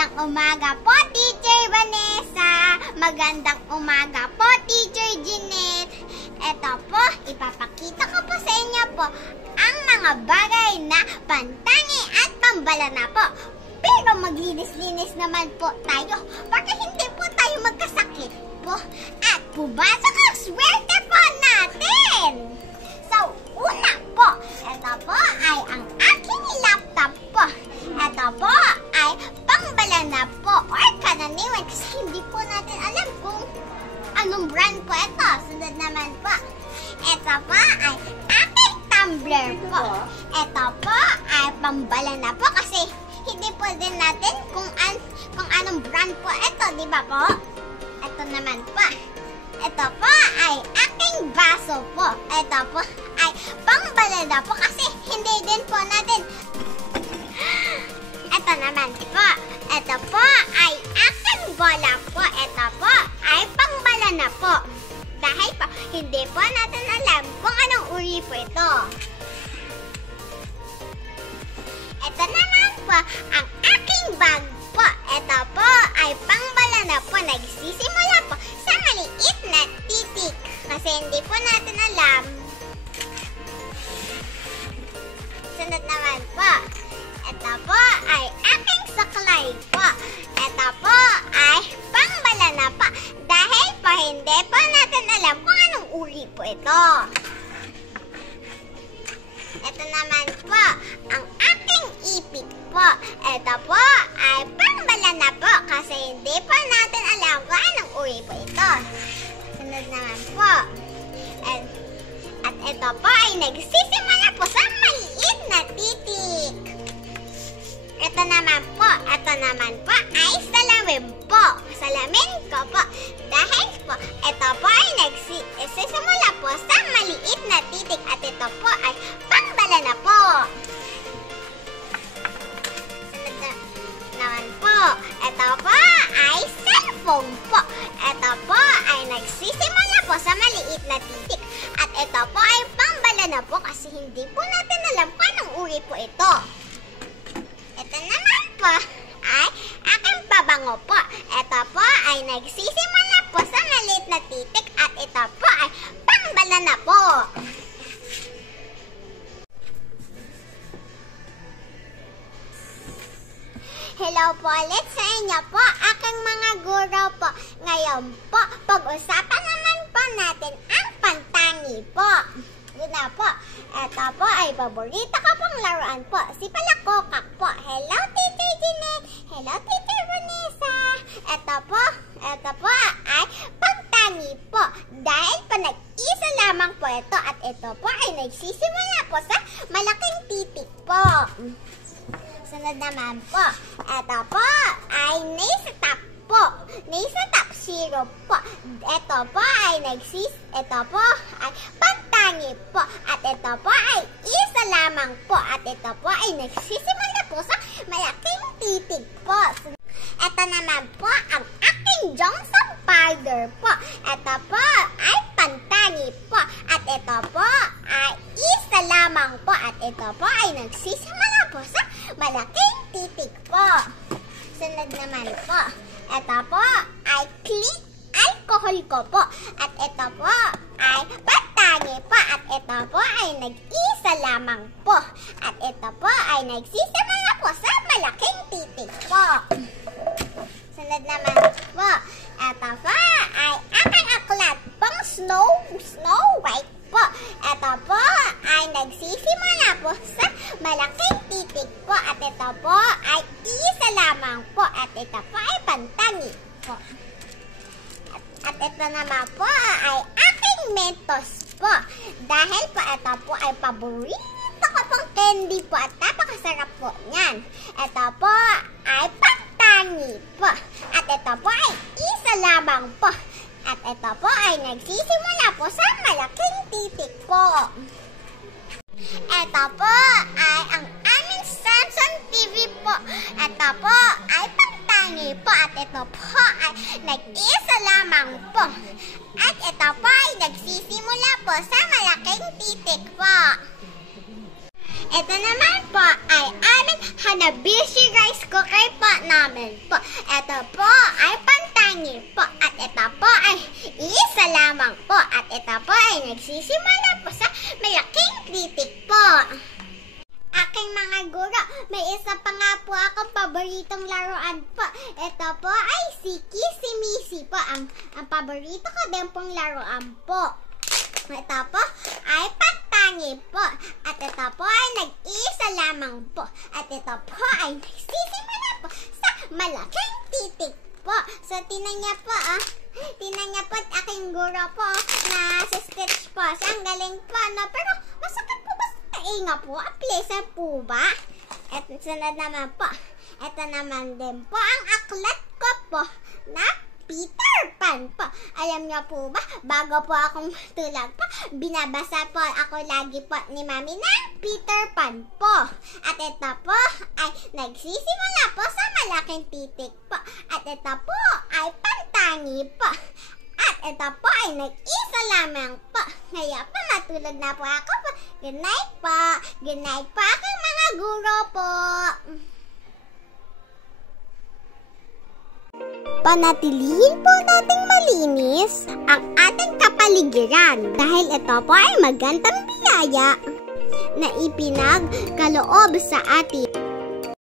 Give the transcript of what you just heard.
Magandang umaga po, Teacher Vanessa. Magandang umaga po, Teacher Jeanette. Ito po, ipapakita ko po sa inyo po ang mga bagay na pantangi at pambalana po. Pero maglinis-linis naman po tayo para hindi po tayo magkasakit po. At pumasok ang swerte po natin. So, una po, ito po ay ang aking laptop po. Ito po ay pambalana po or kananiwan kasi hindi po natin alam kung anong brand po ito. Sunod naman po, ito po ay aking tumbler po. Ito po ay pambalana po kasi hindi po din natin kung anong brand po ito, di ba po? Ito naman po. Ito po ay aking baso po. Ito po ay pambalana po kasi hindi din po natin. Ito naman po. Ito po ay aking bola po. Ito po ay pambalana po. Dahil po hindi po natin alam kung anong uri po ito. Ito naman po ang aking bag po. Ito po ay pambalana po. Nagsisimula po sa maliit na titik. Kasi hindi po natin alam. Sunod naman po. Ito po ay aking saklay po. Ito po ay pambalana po. Dahil po hindi po natin alam kung anong uri po ito. Ito naman po ang aking ipit po. Ito po ay pambalana po kasi hindi po natin alam kung anong uri po ito. Sunod naman po. At ito po ay nagsisimula po sa maliit na titik. Ito naman po ay salamin po. Salamin ko po. Dahil po, ito po ay nagsisimula po sa maliit na titik at ito po ay pambalana po. Sunod naman po, ito po ay cellphone po. Ito po ay nagsisimula po sa maliit na titik at ito po ay pambalana po kasi hindi po natin alam kung anong uri po ito. Ito naman po ay aking pabango po. Ito po ay nagsisimula po sa maliit na titik at ito po ay pambalana po. Hello po ulit sa inyo po, aking mga guro po. Ngayon po, pag-usapan naman po natin ang pantangi po. Yun na po. Ito po ay paborito ko pong laruan po. Si Palakokak po. Hello, Teacher Jeanette. Hello, Teacher Vanessa. Ito po ay pantangi po. Dahil po nag-isa lamang po ito at ito po ay nagsisimula po sa malaking titik po. Sunod naman po. Ito po ay nasa top po. Nasa top 0 po. Ito po ay pantangi po. At ito po ay isa lamang po. At ito po ay nagsisimula po sa malaking titik po. Ito naman po ang aking Johnson powder po. Ito po ay pantangi po. At ito po ay isa lamang po. At ito po ay nagsisimula po sa malaking titik po. Sunod naman po. Ito po ay clean alcohol ko po. At ito po ay pantangi po. At ito po ay nag-isa lamang po. At ito po ay nagsisimula po sa malaking titik po. Sunod naman po. Ito po ay aking aklat pang Snow White po. Ito po ay nagsisimula po sa malaking titik po. At ito po ay isa lamang po. At ito po ay pantangi po. At ito naman po ay aking Mentos po. Dahil po ito po ay paborito ko pong candy po at napakasarap po niyan. Ito po ay pantangi po. At ito po ay isa lamang po. At ito po ay nagsisimula po sa malaking titik po. Ito po ay ang aming Samsung TV po. Ito po ay pantangi po. At ito po ay nag-isa lamang po. At ito po ay nagsisimula po sa malaking titik po. Ito naman po ay aming Hanabishi rice cooker po namin po. ito po ay pantangi po. At ito po ay isa lamang po. At ito po ay nagsisimula po sa malaking titik po. Aking mga guro, may isa pa nga po akong paboritong laruan po. Ito po ay si Kissy Missy po. Ang paborito ko din pong laruan po. Ito po ay pantangi po. At ito po ay nag-isa lamang po. At ito po ay nagsisimula po sa malaking titik po. So, tinan niya po, tinan niya po at aking guro po na sa stitch po. Siya ang galing po, no? Pero, masakit po ba sa tainga po? Pleasant po ba? At sunod naman po. Ito naman din po ang aklat ko po na Peter Pan po. Alam niyo po ba, bago po akong tulog po, binabasa po ako lagi po ni Mami ng Peter Pan po. At ito po ay nagsisimula po sa malaking titik po. At ito po ay pantangi po. At ito po ay nag-isa lamang po. Kaya po matulog na po ako po. Good night po. Good night po aking mga guro po. Panatilihin po nating malinis ang ating kapaligiran dahil ito po ay magandang biyaya na ipinagkaloob sa atin.